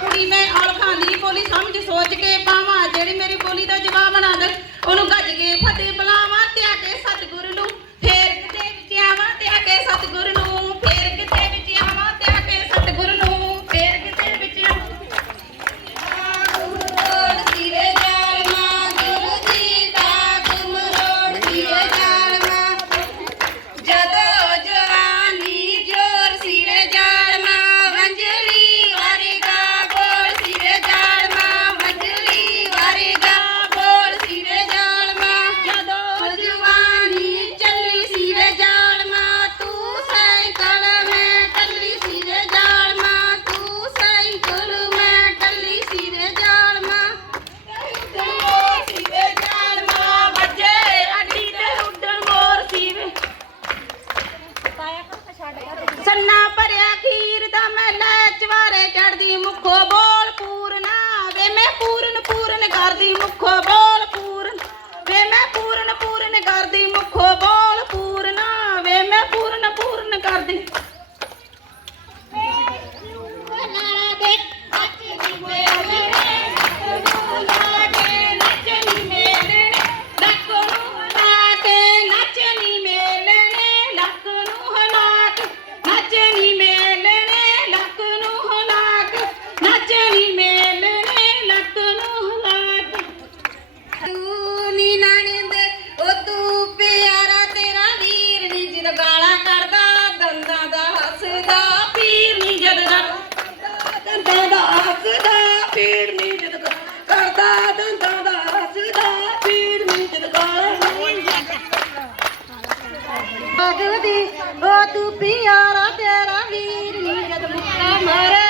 ਕੁੜੀ ਮੈਂ ਔਲਖਾਂ ਦੀ ਬੋਲੀ, ਸਮਝ ਸੋਚ ਕੇ ਪਾਵਾਂ। ਜਿਹੜੀ ਮੇਰੀ ਬੋਲੀ ਦਾ ਜਵਾਬ ਬਣਾ ਦੇ, ਉਹਨੂੰ ਗੱਜ ਕੇ ਫਤਿਹ ਭਗਦੀ ਉਹ ਤੂੰ ਪਿਆਰਾ ਤੇਰਾ ਵੀਰ ਨੀ ਜਦ ਮੁੱਕਾ ਮਾਰੇ।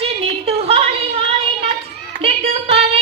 you need to Nitu Holly Holly Nut, Nitu Pali.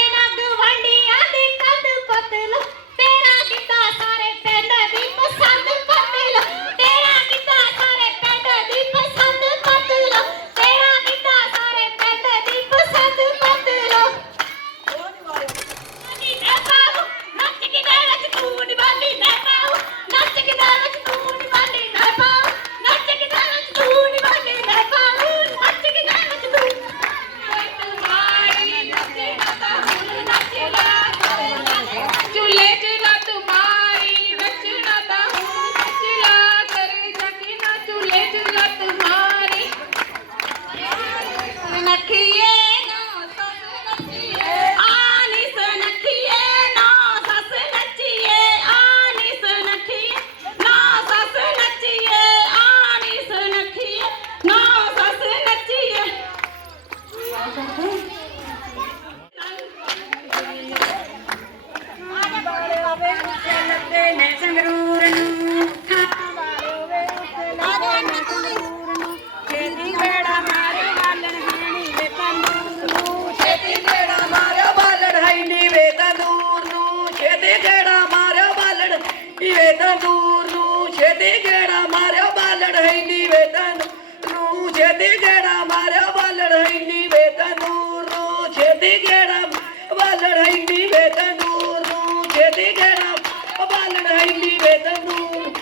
ਛੇਤੀ ਡੇਰਾ ਪਵਾਲਣ ਹੈਲੀ ਵੇ ਤੈਨੂੰ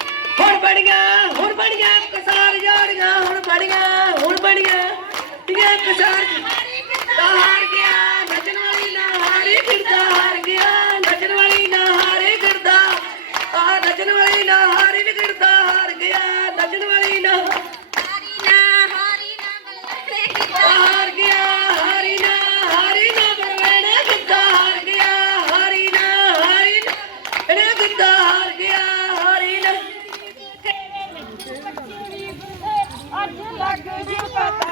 ਹੁਣ ਬੜੀਆਂ ਹੁਣ ਬੜੀਆਂ ਕਸਾਰ ਯਾਰੀਆਂ, ਹੁਣ ਬੜੀਆਂ ਹੁਣ ਬੜੀਆਂ ਤੀਆਂ ਕਸਾਰ ਤਾਂ ਹਾਰ ਗਿਆ, ਨੱਚਣ ਵਾਲੀ ਨਾ ਹਾਰੇ ਫਿਰਦਾ ਹਾਰ ਗਿਆ, ਨੱਚਣ ਵਾਲੀ ਨਾ ਹਾਰੇ ਫਿਰਦਾ ਆ ਨੱਚਣ ਵਾਲੀ ਨਾ ਹਾਰੇ ਫਿਰਦਾ ਹਾਰ ਗਿਆ, ਨੱਚਣ ਵਾਲੀ ਨਾ ਬੋਲਿਆ ਹਰੀ ਨੇ ਅੱਜ ਲੱਗ ਜੂ ਪਤਾ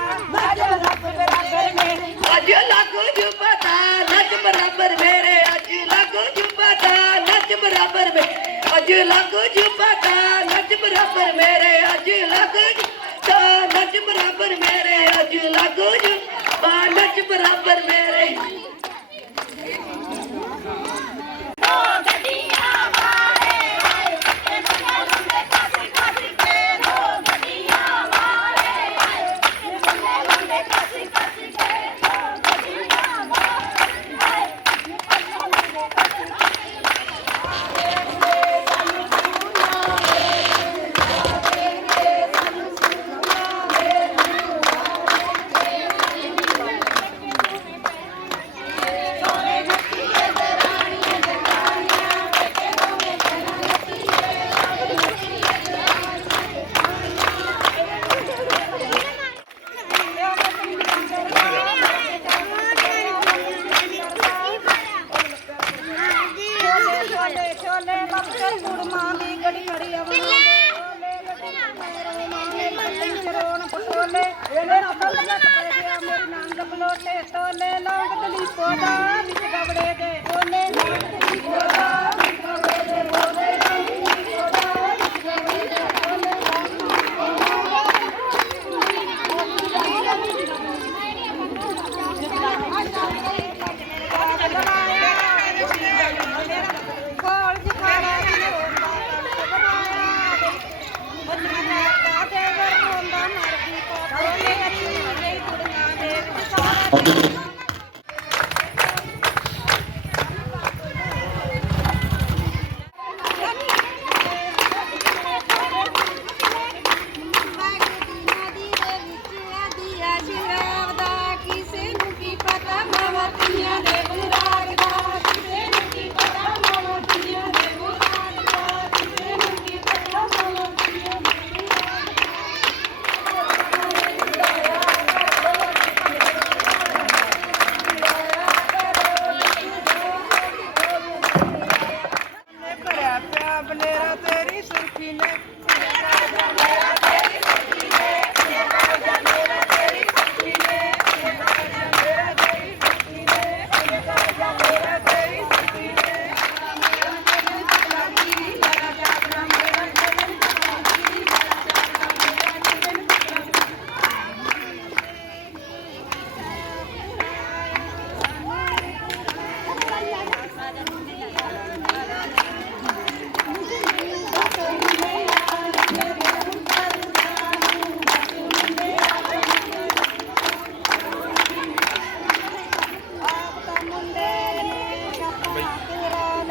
ਅੱਜ ਲੱਗ ਬਰਾਬਰ ਮੇਰੇ, ਅੱਜ ਲੱਗ ਜੂ ਪਤਾ, ਨੱਚ ਬਰਾਬਰ ਮੇਰੇ ਅੱਜ ਲੱਗ ਜੂ ਪਤਾ, ਨੱਚ ਬਰਾਬਰ ਮੇਰੇ, ਅੱਜ ਲੱਗ ਜੂ ਪਤਾ, ਨੱਚ ਬਰਾਬਰ ਮੇਰੇ, ਅੱਜ ਲੱਗ ਜੂ ਤਾ ਨੱਚ ਬਰਾਬਰ ਮੇਰੇ ਅੱਜ ਲੱਗ ਜੂ ਪਾ ਨੱਚ ਬਰਾਬਰ ਮੇਰੇ।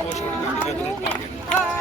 молочного лікарні для Донбасу.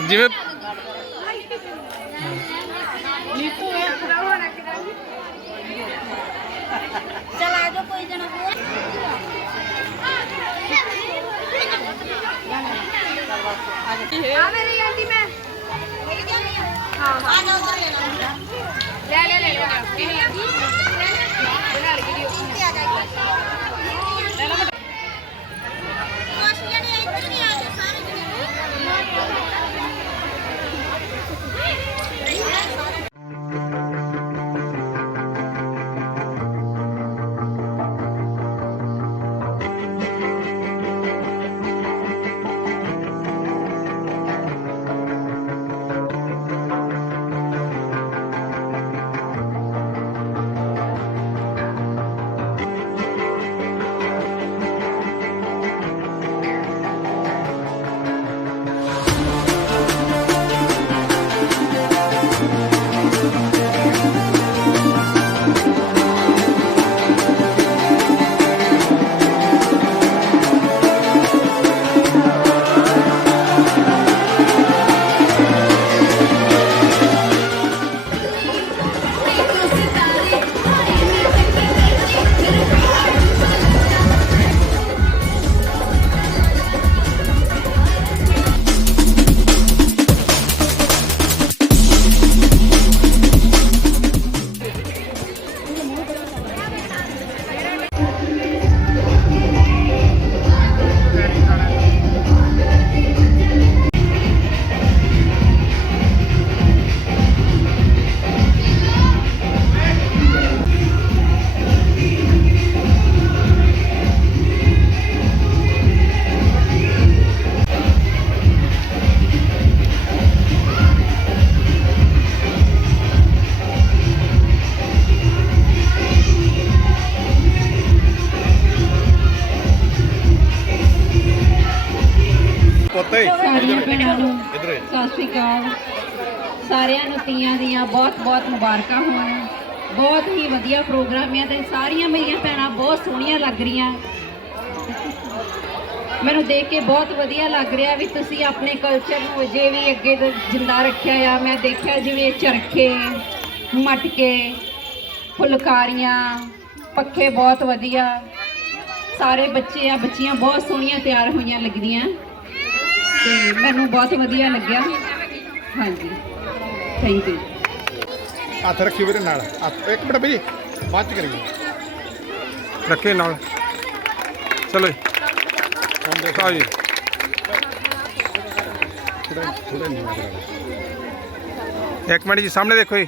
ਜਿਵੇਂ ਚਲਾ ਜੋ ਕੋਈ ਜਣਾ ਹੋਰ। ਆ ਮੇਰੀ ਆਂਟੀ ਮੈਂ। ਲੈ ਕੇ ਆਨੀ ਆ ਹਾਂ ਹਾਂ। ਨਾ ਉਧਰ ਲੈ ਲੈ। ਲੈ ਲੈ ਲੈ। ਕਿਹੜੀ ਆਂਟੀ ਬਣਾ ਲਈ। ਵੀਡੀਓ ਆ ਜਾ। ਸਾਰਿਆਂ ਨੂੰ ਤੀਆਂ ਦੀਆਂ ਬਹੁਤ-ਬਹੁਤ ਮੁਬਾਰਕਾਂ ਹੋਣ। ਬਹੁਤ ਹੀ ਵਧੀਆ ਪ੍ਰੋਗਰਾਮ ਹੈ ਤੇ ਸਾਰੀਆਂ ਮੇਰੀਆਂ ਭੈਣਾਂ ਬਹੁਤ ਸੋਹਣੀਆਂ ਲੱਗ ਰਹੀਆਂ। ਮੈਨੂੰ ਦੇਖ ਕੇ ਬਹੁਤ ਵਧੀਆ ਲੱਗ ਰਿਹਾ ਵੀ ਤੁਸੀਂ ਆਪਣੇ ਕਲਚਰ ਨੂੰ ਅਜੇ ਵੀ ਅੱਗੇ ਜਿੰਦਾ ਰੱਖਿਆ ਆ। ਮੈਂ ਦੇਖਿਆ ਜਿਵੇਂ ਚਰਖੇ, ਮਟਕੇ, ਫੁਲਕਾਰੀਆਂ, ਪੱਖੇ ਬਹੁਤ ਵਧੀਆ। ਸਾਰੇ ਬੱਚੇ ਆ, ਬੱਚੀਆਂ ਬਹੁਤ ਸੋਹਣੀਆਂ ਤਿਆਰ ਹੋਈਆਂ ਲੱਗਦੀਆਂ। ਤੇ ਮੈਨੂੰ ਬਹੁਤ ਵਧੀਆ ਲੱਗਿਆ। ਹਾਂਜੀ। ਥੈਂਕ ਯੂ ਹੱਥ ਰੱਖੀ ਵੀਰੇ ਨਾਲ। ਹੱਥ ਇੱਕ ਮਿੰਟ ਬਈ ਬਾਅਦ ਚ ਕਰੀਏ। ਰੱਖੇ ਨਾਲ। ਚਲੋ ਜੀ। ਹੁਣ ਦੇਖੋ ਜੀ। ਥੋੜਾ ਥੋੜਾ ਇੱਕ ਮਿੰਟ ਜੀ ਸਾਹਮਣੇ ਦੇਖੋ ਜੀ।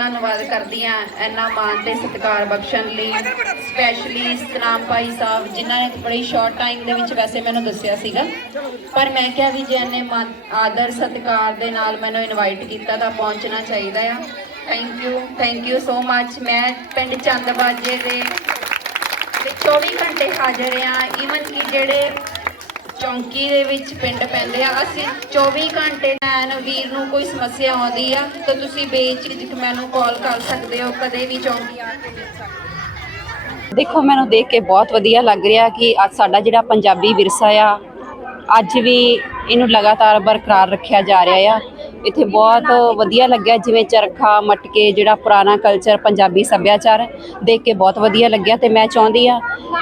ਧੰਨਵਾਦ ਕਰਦੀ ਆ ਇੰਨਾ ਮਾਨ ਤੇ ਸਤਿਕਾਰ ਬਖਸ਼ਣ ਲਈ ਸਪੈਸ਼ਲੀ ਸਤਨਾਮ ਭਾਈ ਸਾਹਿਬ, ਜਿਨ੍ਹਾਂ ਨੇ ਬੜੀ ਸ਼ਾਰਟ ਟਾਈਮ ਦੇ ਵਿੱਚ ਵੈਸੇ ਮੈਨੂੰ ਦੱਸਿਆ ਸੀਗਾ। ਪਰ ਮੈਂ ਕਿਹਾ ਵੀ ਜੇ ਇੰਨੇ ਮਾਨ- ਆਦਰ, ਸਤਿਕਾਰ ਦੇ ਨਾਲ ਮੈਨੂੰ ਇਨਵਾਈਟ ਕੀਤਾ ਤਾਂ ਪਹੁੰਚਣਾ ਚਾਹੀਦਾ ਆ। Thank you thank you so much ਮੈਂ ਪਿੰਡ ਚੰਦਬਾਜੇ ਦੇ ਤੇ 24 ਘੰਟੇ ਹਾਜ਼ਰ ਆ। ਈਵਨ ਕਿ ਜਿਹੜੇ ਚੌਂਕੀ ਦੇ ਵਿੱਚ ਪਿੰਡ ਪੈਂਦੇ ਆ। ਅਸੀਂ 24 ਘੰਟੇ ਐਨ ਵੀਰ ਨੂੰ ਕੋਈ ਸਮੱਸਿਆ ਆਉਂਦੀ ਆ, ਤਾਂ ਤੁਸੀਂ ਬੇਝਿਜਕ ਮੈਨੂੰ ਕਾਲ ਕਰ ਸਕਦੇ ਹੋ, ਕਦੇ ਵੀ ਚੌਂਕੀ ਆ ਕੇ ਮਿਲ ਸਕਦੇ ਦੇਖੋ, ਮੈਨੂੰ ਦੇਖ ਕੇ ਬਹੁਤ ਵਧੀਆ ਲੱਗ ਰਿਹਾ ਕਿ ਅੱਜ ਸਾਡਾ ਜਿਹੜਾ ਪੰਜਾਬੀ ਵਿਰਸਾ ਆ, ਅੱਜ ਵੀ ਇਹਨੂੰ ਲਗਾਤਾਰ ਬਰਕਰਾਰ ਰੱਖਿਆ ਜਾ ਰਿਹਾ ਆ। ਇੱਥੇ ਬਹੁਤ ਵਧੀਆ ਲੱਗਿਆ, ਜਿਵੇਂ ਚਰਖਾ, ਮਟਕੇ, ਜਿਹੜਾ ਪੁਰਾਣਾ ਕਲਚਰ ਪੰਜਾਬੀ ਸੱਭਿਆਚਾਰ ਦੇਖ ਕੇ ਬਹੁਤ ਵਧੀਆ ਲੱਗਿਆ ਤੇ ਮੈਂ ਚਾਹੁੰਦੀ ਆ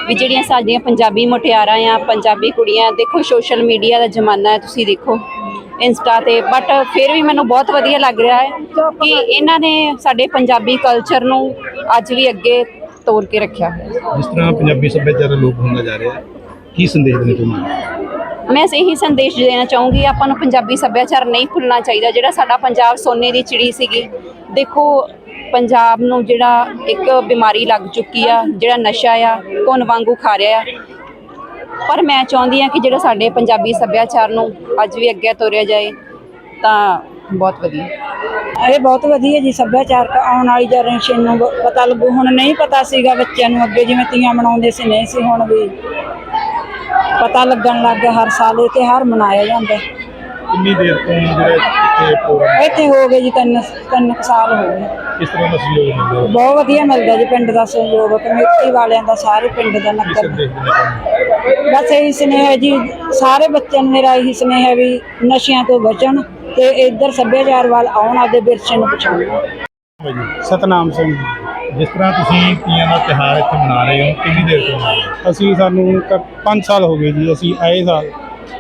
ਵੀ ਜਿਹੜੀਆਂ ਸਾਡੀਆਂ ਪੰਜਾਬੀ ਮੁਟਿਆਰਾਂ ਆ, ਪੰਜਾਬੀ ਕੁੜੀਆਂ, ਦੇਖੋ ਸੋਸ਼ਲ ਮੀਡੀਆ ਦਾ ਜ਼ਮਾਨਾ ਹੈ, ਤੁਸੀਂ ਦੇਖੋ ਇੰਸਟਾ ਤੇ ਬਟ ਫਿਰ ਵੀ ਮੈਨੂੰ ਬਹੁਤ ਵਧੀਆ ਲੱਗ ਰਿਹਾ ਹੈ ਕਿ ਇਹਨਾਂ ਨੇ ਸਾਡੇ ਪੰਜਾਬੀ ਕਲਚਰ ਨੂੰ ਅੱਜ ਵੀ ਅੱਗੇ ਤੋਰ ਕੇ ਰੱਖਿਆ ਹੈ। ਜਿਸ ਤਰ੍ਹਾਂ ਪੰਜਾਬੀ ਸੱਭਿਆਚਾਰ ਲੋਪ ਹੁੰਦਾ ਜਾ ਰਿਹਾ ਕੀ ਸੰਦੇਸ਼ ਦੇਣਾ ਚਾਹੁੰਦੇ ਮੈਂ ਇਹੀ ਸੰਦੇਸ਼ ਦੇਣਾ ਚਾਹੂੰਗੀ, ਆਪਾਂ ਨੂੰ ਪੰਜਾਬੀ ਸੱਭਿਆਚਾਰ ਨਹੀਂ ਭੁੱਲਣਾ ਚਾਹੀਦਾ, ਜਿਹੜਾ ਸਾਡਾ ਪੰਜਾਬ ਸੋਨੇ ਦੀ ਚਿੜੀ ਸੀਗੀ। ਦੇਖੋ, ਪੰਜਾਬ ਨੂੰ ਜਿਹੜਾ ਇੱਕ ਬਿਮਾਰੀ ਲੱਗ ਚੁੱਕੀ ਆ, ਜਿਹੜਾ ਨਸ਼ਾ ਆ ਕੋਨ ਵਾਂਗੂ ਖਾ ਰਿਹਾ ਆ। ਪਰ ਮੈਂ ਚਾਹੁੰਦੀ ਆ ਕਿ ਜਿਹੜਾ ਸਾਡੇ ਪੰਜਾਬੀ ਸੱਭਿਆਚਾਰ ਨੂੰ ਅੱਜ ਵੀ ਅੱਗੇ ਤੋਰਿਆ ਜਾਏ, ਤਾਂ ਬਹੁਤ ਵਧੀਆ। ਇਹ ਬਹੁਤ ਵਧੀਆ ਜੀ ਸੱਭਿਆਚਾਰਕ ਆਉਣ ਵਾਲੀ ਜਨਰੇਸ਼ਨ ਨੂੰ ਪਤਾ ਲੱਗੂ। ਹੁਣ ਨਹੀਂ ਪਤਾ ਸੀਗਾ ਬੱਚਿਆਂ ਨੂੰ ਅੱਗੇ ਜਿਵੇਂ ਤੀਆਂ ਮਨਾਉਂਦੇ ਸੀ, ਨਹੀਂ ਸੀ ਹੁਣ ਵੀ। ਪਤਾ ਲੱਗਣ ਲੱਗ ਗਿਆ ਹਰ ਸਾਲ ਇਹ ਤਿਉਹਾਰ ਮਨਾਇਆ ਜਾਂਦਾ ਹੈ। ਕਿੰਨੀ ਦੇਰ ਤੋਂ ਜਿਹੜਾ ਇੱਥੇ ਪ੍ਰੋਗਰਾਮ ਇੱਥੇ ਹੋ ਗਏ ਜੀ ਤਿੰਨ ਤਿੰਨ ਕੁ ਸਾਲ ਹੋ ਗਏ। ਕਿਸ ਤਰ੍ਹਾਂ ਦਾ ਸਹਿਯੋਗ ਮਿਲਦਾ ਹੈ? ਬਹੁਤ ਵਧੀਆ ਮਿਲਦਾ ਜੀ ਪਿੰਡ ਦਾ ਸਹਿਯੋਗ ਕਮੇਟੀ ਵਾਲਿਆਂ ਦਾ ਸਾਰੇ ਪਿੰਡ ਦਾ ਕੀ ਨਗਰ ਸੰਦੇਸ਼ ਦੇਣਾ ਚਾਹੁੰਦੇ ਬਸ ਇਹੀ ਸੁਨੇਹਾ ਜੀ ਸਾਰੇ ਬੱਚਿਆਂ ਨੂੰ ਮੇਰਾ ਇਹੀ ਸੁਨੇਹਾ ਵੀ ਨਸ਼ਿਆਂ ਤੋਂ ਬਚਣ ਤੇ ਇੱਧਰ ਸੱਭਿਆਚਾਰ ਵੱਲ ਆਉਣ ਆਪਦੇ ਵਿਰਸੇ ਨੂੰ ਪਛਾਣਨ ਹੋ ਜੀ ਸਤਨਾਮ ਸਿੰਘ ਜਿਸ ਤਰ੍ਹਾਂ ਤੁਸੀਂ ਤੀਆਂ ਦਾ ਤਿਉਹਾਰ ਇੱਥੇ ਮਨਾ ਰਹੇ ਹੋ ਕਿੰਨੀ ਦੇਰ ਤੋਂ ਮਨਾ ਰਹੇ ਹੋ ਅਸੀਂ ਸਾਨੂੰ 5 ਸਾਲ ਹੋ ਗਏ ਜੀ ਅਸੀਂ ਆਏ ਸਾਲ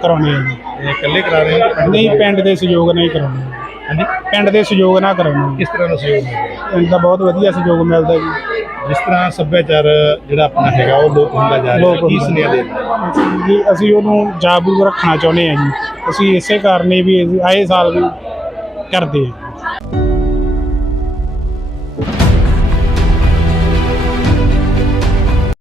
ਕਰਾਉਣੇ ਆ ਜੀ ਇਹ ਇਕੱਲੇ ਕਰਾ ਰਹੇ ਹੋ ਨਹੀਂ ਦੇ ਪਿੰਡ ਦੇ ਸਹਿਯੋਗ ਨਾਲ ਹੀ ਕਰਾਉਣੇ ਆ। ਹਾਂਜੀ ਪਿੰਡ ਦੇ ਸਹਿਯੋਗ ਨਾਲ ਕਰਾਉਣੇ ਕਿਸ ਤਰ੍ਹਾਂ ਦਾ ਸਹਿਯੋਗ ਮਿਲਦਾ ਹੈ? ਆ। ਪਿੰਡ ਦਾ ਬਹੁਤ ਵਧੀਆ ਸਹਿਯੋਗ ਮਿਲਦਾ ਜੀ ਜਿਸ ਤਰ੍ਹਾਂ ਸੱਭਿਆਚਾਰ ਜਿਹੜਾ ਆਪਣਾ ਹੈਗਾ ਉਹ ਲੋਪ ਹੁੰਦਾ ਜਾ ਰਿਹਾ ਲੋਪ ਹੈ ਕੀ ਹੁੰਦਾ। ਸੁਨੇਹਾ ਦੇਣਾ ਅਸੀਂ ਜੀ ਅਸੀਂ ਉਹਨੂੰ ਜਾਗਰੂਕ ਰੱਖਣਾ ਚਾਹੁੰਦੇ ਆ ਜੀ ਅਸੀਂ ਇਸੇ ਕਾਰਨ ਹੀ ਵੀ ਅਸੀਂ ਆਏ ਸਾਲ ਵੀ ਕਰਦੇ ਆ